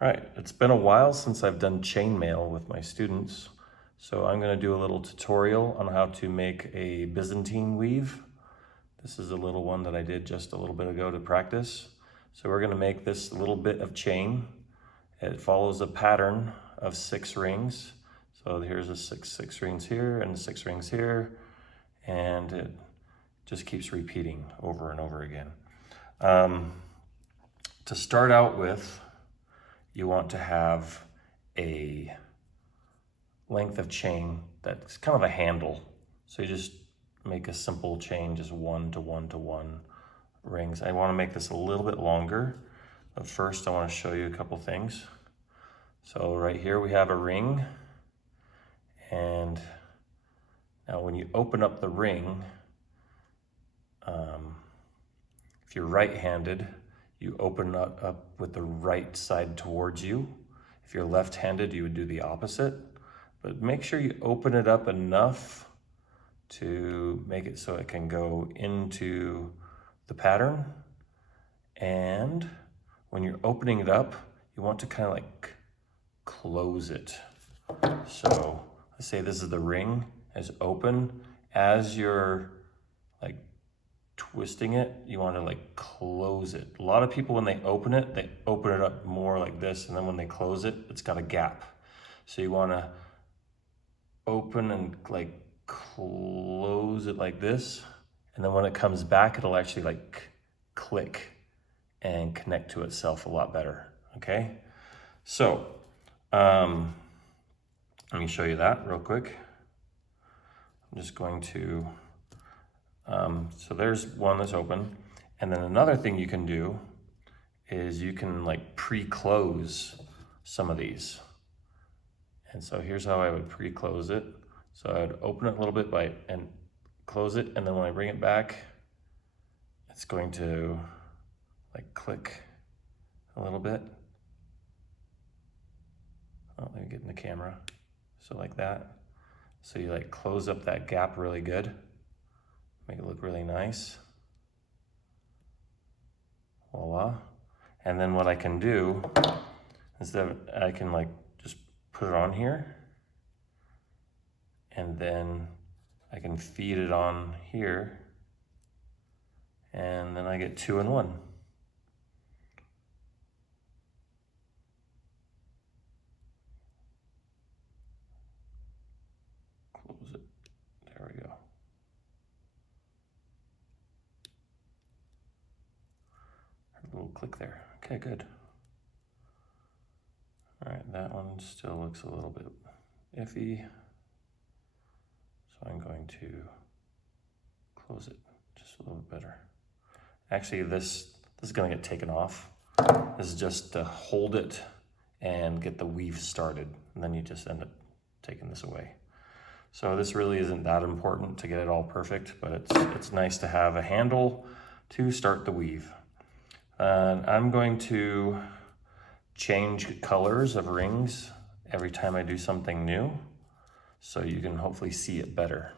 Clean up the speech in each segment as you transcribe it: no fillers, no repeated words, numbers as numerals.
All right, it's been a while since I've done chainmail with my students, so I'm going to do a little tutorial on how to make a Byzantine weave. This is a little one that I did just a little bit ago to practice. So we're going to make this little bit of chain. It follows a pattern of 6 rings. So here's a six rings here and 6 rings here, and it just keeps repeating over and over again. To start out with, you want to have a length of chain that's kind of a handle. So you just make a simple chain, just 1 to 1 to 1 rings. I want to make this a little bit longer, but first I want to show you a couple things. So right here we have a ring, and now when you open up the ring, if you're right-handed, you open it up with the right side towards you. If you're left-handed, you would do the opposite. But make sure you open it up enough to make it so it can go into the pattern. And when you're opening it up, you want to kind of like close it. So let's say this is the ring, is open. As you're like twisting it, you want to like close it. A lot of people, when they open it up more like this, and then when they close it, it's got a gap. So you want to open and like close it like this, and then when it comes back, it'll actually like click and connect to itself a lot better. Okay, so let me show you that real quick. I'm just going to so there's one that's open, and then another thing you can do is you can like pre-close some of these. And so here's how I would pre-close it. So I would open it a little bit and close it, and then when I bring it back, it's going to like click a little bit. Oh, let me get in the camera. So like that. So you like close up that gap really good. Make it look really nice. Voila. And then what I can do is that I can like just put it on here, and then I can feed it on here, and then I get 2 in 1. Close it. There we go. A little click there. Okay, good. All right, that one still looks a little bit iffy. So I'm going to close it just a little bit better. Actually, this is gonna get taken off. This is just to hold it and get the weave started. And then you just end up taking this away. So this really isn't that important to get it all perfect, but it's nice to have a handle to start the weave. And I'm going to change colors of rings every time I do something new, so you can hopefully see it better.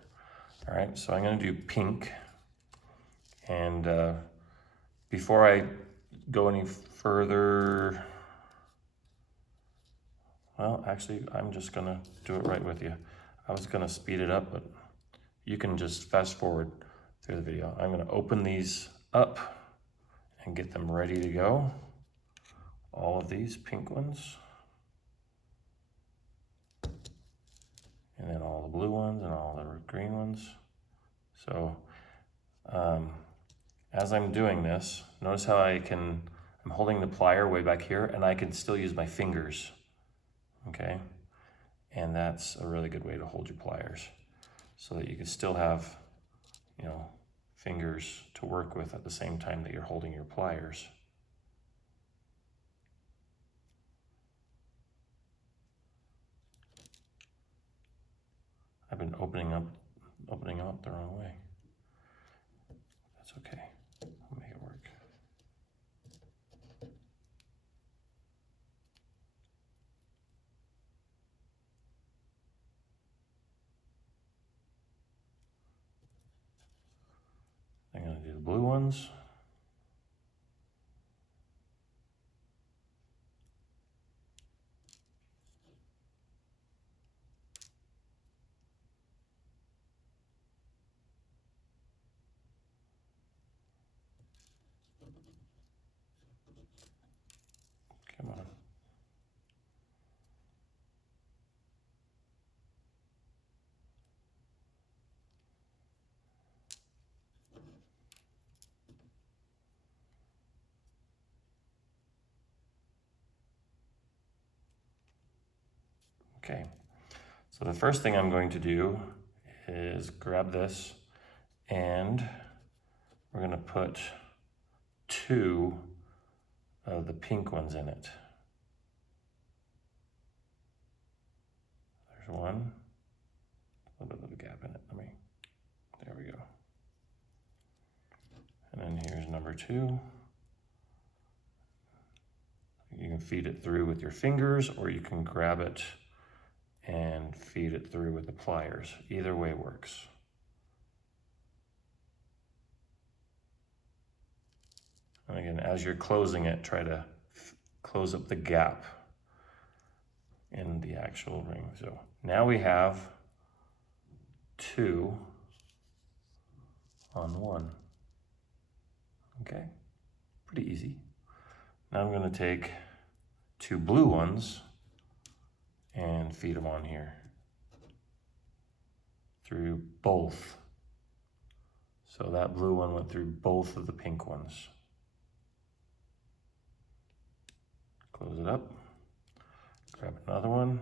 All right, so I'm gonna do pink. And before I go any further, well, actually, I'm just gonna do it right with you. I was gonna speed it up, but you can just fast forward through the video. I'm gonna open these up and get them ready to go. All of these pink ones. And then all the blue ones and all the green ones. So as I'm doing this, notice how I'm holding the plier way back here, and I can still use my fingers, okay? And that's a really good way to hold your pliers, so that you can still have, you know, fingers to work with at the same time that you're holding your pliers. I've been opening up the wrong way. That's okay. I'll make it work. I'm gonna do the blue ones. Come on. Okay, so the first thing I'm going to do is grab this and we're going to put 2 of the pink ones in it. There's one, a little bit of a gap in it. There we go. And then here's number 2. You can feed it through with your fingers, or you can grab it and feed it through with the pliers. Either way works. And again, as you're closing it, try to close up the gap in the actual ring. So now we have 2 on 1. Okay, pretty easy. Now I'm going to take 2 blue ones and feed them on here through both. So that blue one went through both of the pink ones. Close it up, grab another one,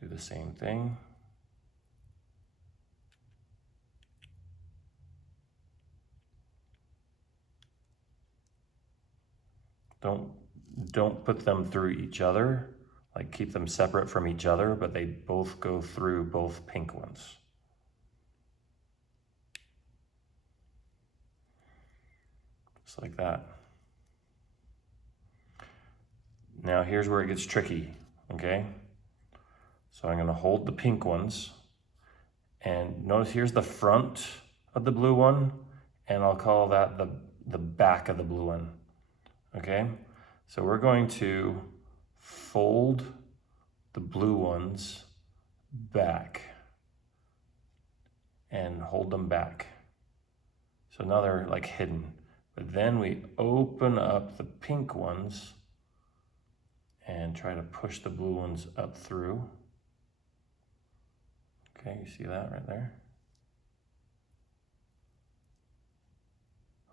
do the same thing. Don't put them through each other, like keep them separate from each other, but they both go through both pink ones. Just like that. Now here's where it gets tricky, okay? So I'm gonna hold the pink ones, and notice here's the front of the blue one, and I'll call that the back of the blue one, okay? So we're going to fold the blue ones back and hold them back. So now they're like hidden. But then we open up the pink ones and try to push the blue ones up through. Okay, you see that right there?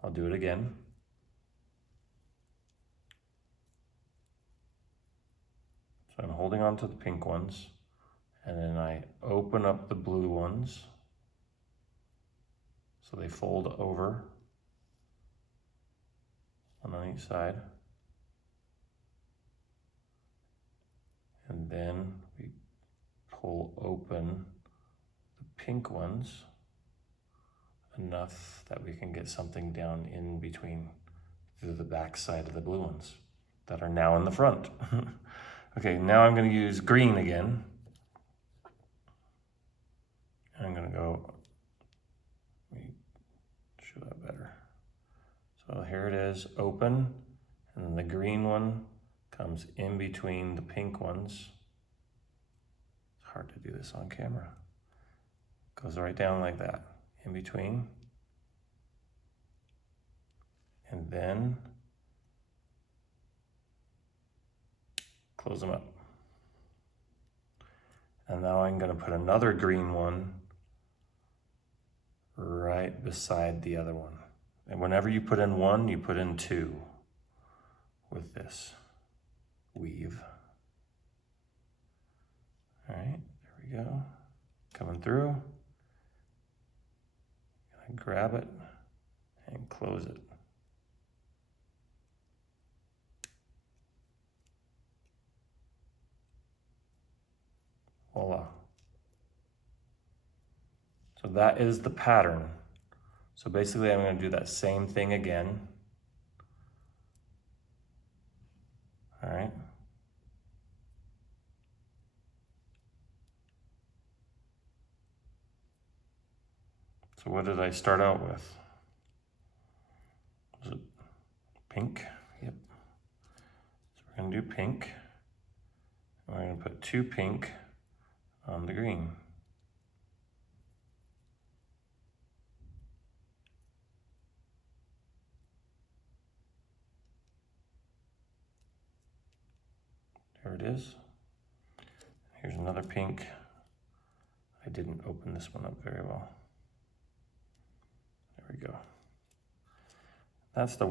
I'll do it again. So I'm holding on to the pink ones, and then I open up the blue ones so they fold over, one on each side. And then we pull open the pink ones enough that we can get something down in between through the back side of the blue ones that are now in the front. Okay, now I'm going to use green again. I'm going to go, let me show that better. So here it is, open, and then the green one comes in between the pink ones. It's hard to do this on camera. Goes right down like that, in between. And then close them up. And now I'm going to put another green one right beside the other one. And whenever you put in one, you put in 2 with this weave. All right, there we go. Coming through. Grab it and close it. Voila. So that is the pattern. So basically I'm going to do that same thing again. All right. So what did I start out with? Was it pink? Yep. So we're going to do pink. And we're going to put 2 pink on the green. There it is. Here's another pink. I didn't open this one up very well. There we go. That's the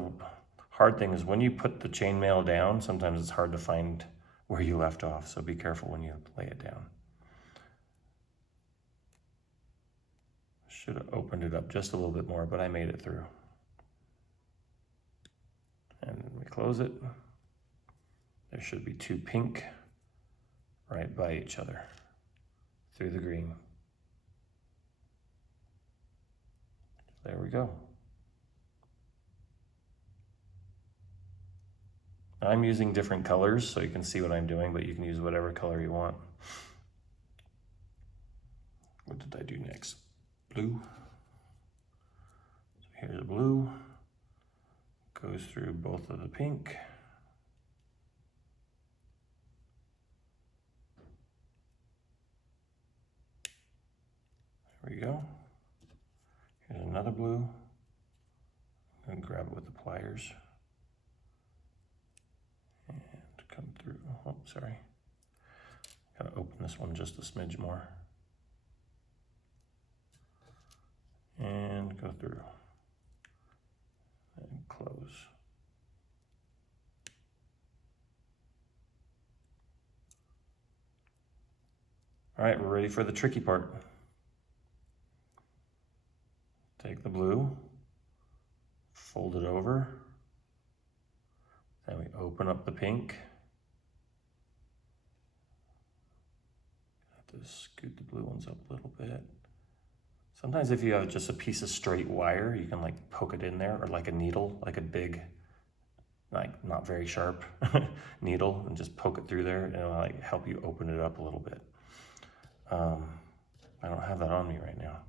hard thing, is when you put the chainmail down, sometimes it's hard to find where you left off, so be careful when you lay it down. Should have opened it up just a little bit more, but I made it through. And we close it. There should be two pink right by each other through the green. There we go. I'm using different colors so you can see what I'm doing, but you can use whatever color you want. What did I do next? Blue. So here's a blue. Goes through both of the pink. There we go. Here's another blue. I'm going to grab it with the pliers. And come through. Oh, sorry. Gotta open this one just a smidge more. And go through. And close. All right, we're ready for the tricky part. Take the blue, fold it over, then we open up the pink. Have to scoot the blue ones up a little bit. Sometimes if you have just a piece of straight wire, you can like poke it in there, or like a needle, like a big, like not very sharp needle, and just poke it through there, and it'll like help you open it up a little bit. I don't have that on me right now.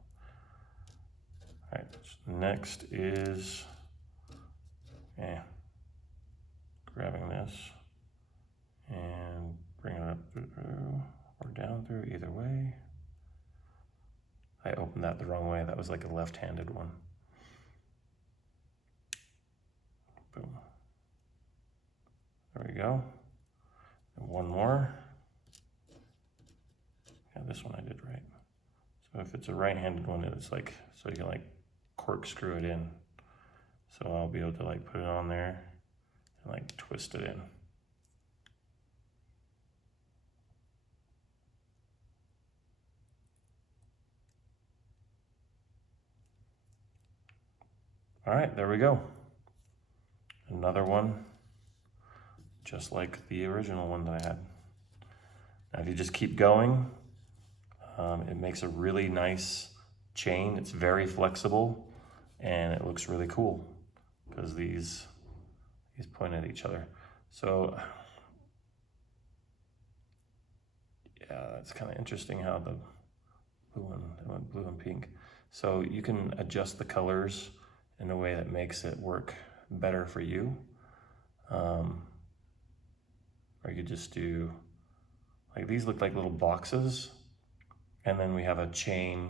All right, so next is grabbing this and bringing it up through or down through, either way. I opened that the wrong way. That was like a left-handed one. Boom. There we go. And one more. Yeah, this one I did right. So if it's a right-handed one, it's like, so you can like corkscrew it in. So I'll be able to like put it on there and like twist it in. All right, there we go. Another one, just like the original one that I had. Now if you just keep going, it makes a really nice chain. It's very flexible and it looks really cool because these point at each other. So yeah, that's kind of interesting how the blue one, it went blue and pink. So you can adjust the colors in a way that makes it work better for you. Or you could just do, like these look like little boxes, and then we have a chain,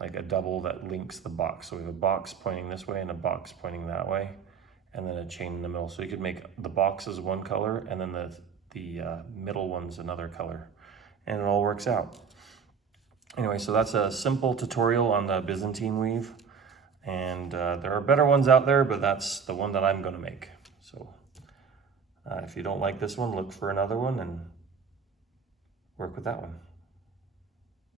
like a double that links the box. So we have a box pointing this way and a box pointing that way, and then a chain in the middle. So you could make the boxes one color and then the middle one's another color, and it all works out. Anyway, so that's a simple tutorial on the Byzantine weave. And there are better ones out there, but that's the one that I'm gonna make. So if you don't like this one, look for another one and work with that one.